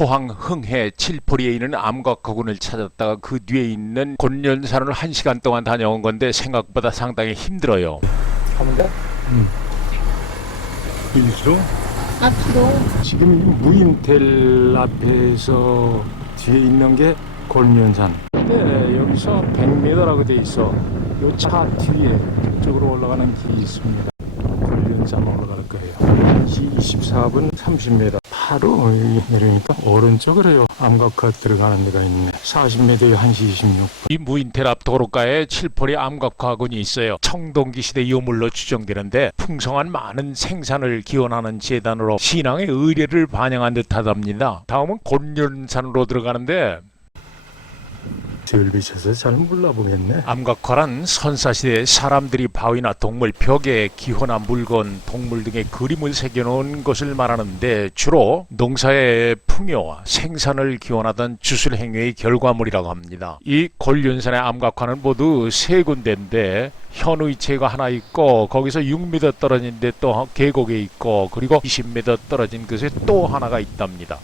포항 흥해 칠포리에 있는 암각화군을 찾았다가 그 뒤에 있는 곤련산을 한 시간 동안 다녀온 건데 생각보다 상당히 힘들어요. 가면 돼? 일수 앞으로 지금 이 무인텔 앞에서 뒤에 있는 게 골면산. 네, 여기서 100m라고 돼 있어. 요 차 뒤에 저쪽으로 올라가는 길이 있습니다. 골면산 올라갈 거예요. 1시 24분 30m. 바로 내려니까 오른쪽으로요. 암각화 들어가는 데가 있네. 40m에 1시 26분. 이 무인텔 앞 도로가에 칠포리 암각화군이 있어요. 청동기 시대 유물로 추정되는데 풍성한 많은 생산을 기원하는 재단으로 신앙의 의례를 반영한 듯하답니다. 다음은 곤련산으로 들어가는데 덜 비쳐서 잘 몰라보겠네. 암각화란 선사시대 사람들이 바위나 동물 벽에 기호나 물건, 동물 등의 그림을 새겨놓은 것을 말하는데 주로 농사의 풍요와 생산을 기원하던 주술 행위의 결과물이라고 합니다. 이 곤륜산의 암각화는 모두 세 군데인데 현의체가 하나 있고 거기서 6m 떨어진 데 또 계곡에 있고 그리고 20m 떨어진 곳에 또 하나가 있답니다.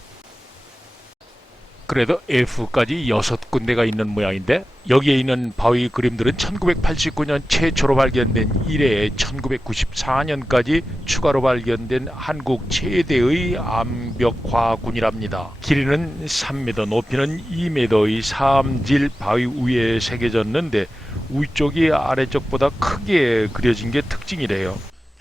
그래도 F까지 여섯 군데가 있는 모양인데 여기에 있는 바위 그림들은 1989년 최초로 발견된 이래 1994년까지 추가로 발견된 한국 최대의 암벽화군이랍니다. 길이는 3m, 높이는 2m의 삼질 바위 위에 새겨졌는데 위쪽이 아래쪽보다 크게 그려진 게 특징이래요.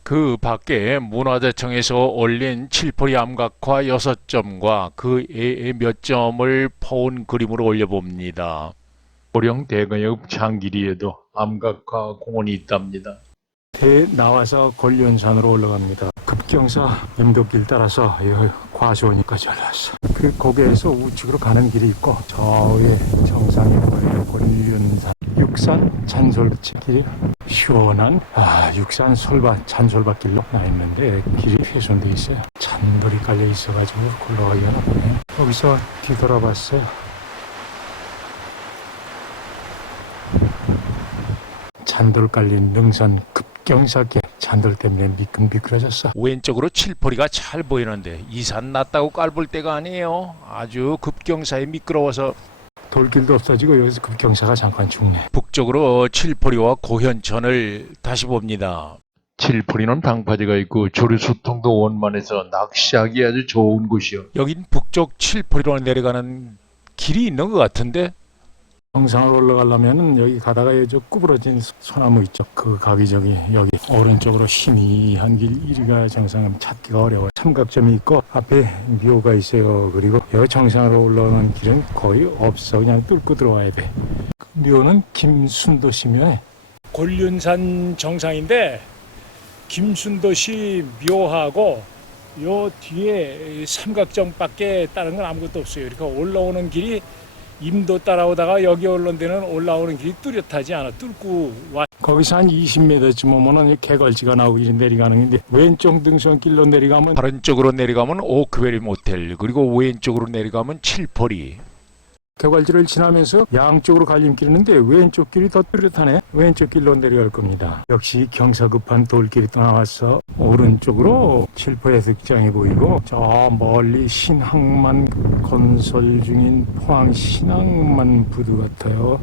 그 밖에 문화재청에서 올린 칠포리 암각화 6점과 그 애의 몇 점을 퍼온 그림으로 올려봅니다. 고령 대건역 장길이에도 암각화 공원이 있답니다. 배 나와서 권련산으로 올라갑니다. 급경사 엠도길 따라서 과수원까지 올라왔어. 그 거기에서 우측으로 가는 길이 있고 저 위에 정상에 보이는 권련산 육산 잔솔 길 시원한 아 육산 솔밭 잔솔밭 길로 나 있는데 길이 훼손돼 있어요. 잔돌이 깔려 있어가지고 올라가기가 나쁘네. 거기서 뒤돌아봤어요. 잔돌 깔린 능선 급경사게 잔돌 때문에 미끈미끈해졌어. 왼쪽으로 칠포리가 잘 보이는데 이산 낮다고 깔볼 때가 아니에요. 아주 급경사에 미끄러워서 돌길도 없어지고 여기서 급경사가 잠깐 죽네. 북쪽으로 칠포리와 고현천을 다시 봅니다. 칠포리는 방파제가 있고 조류소통도 원만해서 낚시하기 아주 좋은 곳이요. 여긴 북쪽 칠포리로 내려가는 길이 있는 것 같은데 정상으로 올라가려면은 여기 가다가 저 구부러진 소나무 있죠. 그 가기 저기 여기 오른쪽으로 희미한 길 이리가 정상은 찾기가 어려워. 삼각점이 있고 앞에 묘가 있어요. 그리고 여기 정상으로 올라오는 길은 거의 없어. 그냥 뚫고 들어와야 돼. 그 묘는 김순도 씨묘에 곤륜산 정상인데 김순도 시 묘하고 요 뒤에 삼각정밖에 다른 건 아무것도 없어요. 그러니까 올라오는 길이 임도 따라오다가 여기 올라온 데는 올라오는 길이 뚜렷하지 않아. 뚫고 와. 거기서 한 20m쯤 오면은 이 개걸지가 나오고 이제 내려가는 건데 왼쪽 등선길로 내려가면 다른 쪽으로 내려가면 오크베리 모텔 그리고 왼쪽으로 내려가면 칠포리 개괄지를 지나면서 양쪽으로 갈림길이 있는데 왼쪽 길이 더 뚜렷하네. 왼쪽 길로 내려갈 겁니다. 역시 경사급한 돌길이 또 나와서 오른쪽으로 칠포의 득장이 보이고 저 멀리 신항만 건설 중인 포항 신항만 부두 같아요.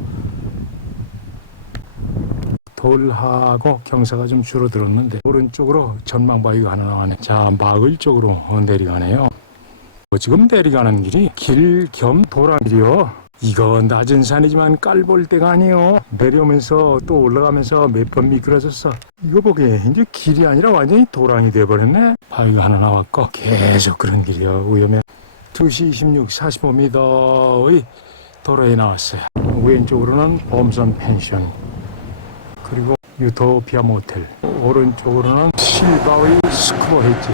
돌하고 경사가 좀 줄어들었는데 오른쪽으로 전망바위가 하나 나가네. 자 마을 쪽으로 내려가네요. 뭐 지금 내려가는 길이 길 겸 도랑길이요. 이거 낮은 산이지만 깔볼 때가 아니에요. 내려오면서 또 올라가면서 몇 번 미끄러졌어. 이거 보게 이제 길이 아니라 완전히 도랑이 돼버렸네. 바위가 하나 나왔고 계속 그런 길이요. 위험해. 2시 26, 45m의 도로에 나왔어요. 왼쪽으로는 범선 펜션 그리고 유토피아 모텔 오른쪽으로는 실바의 스쿠버 헤지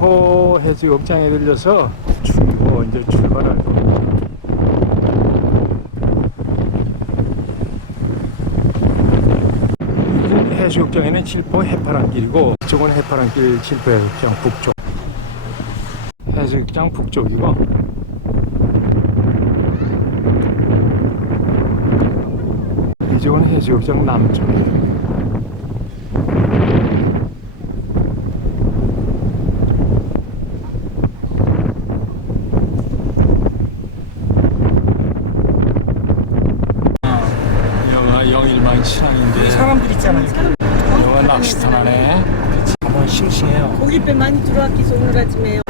칠포 해수욕장에 들려서 출고 이제 출발할 겁니다. 이 해수욕장에는 칠포 해파랑길이고 이쪽은 해파랑길 칠포 해수욕장 북쪽 해수욕장 북쪽이고 이쪽은 해수욕장 남쪽이에요. 신앙인데 사람들 있잖아요. 여기가 낚시터나네 한번 싱싱해요 고깃배 많이 들어왔기서 오늘 아침에요.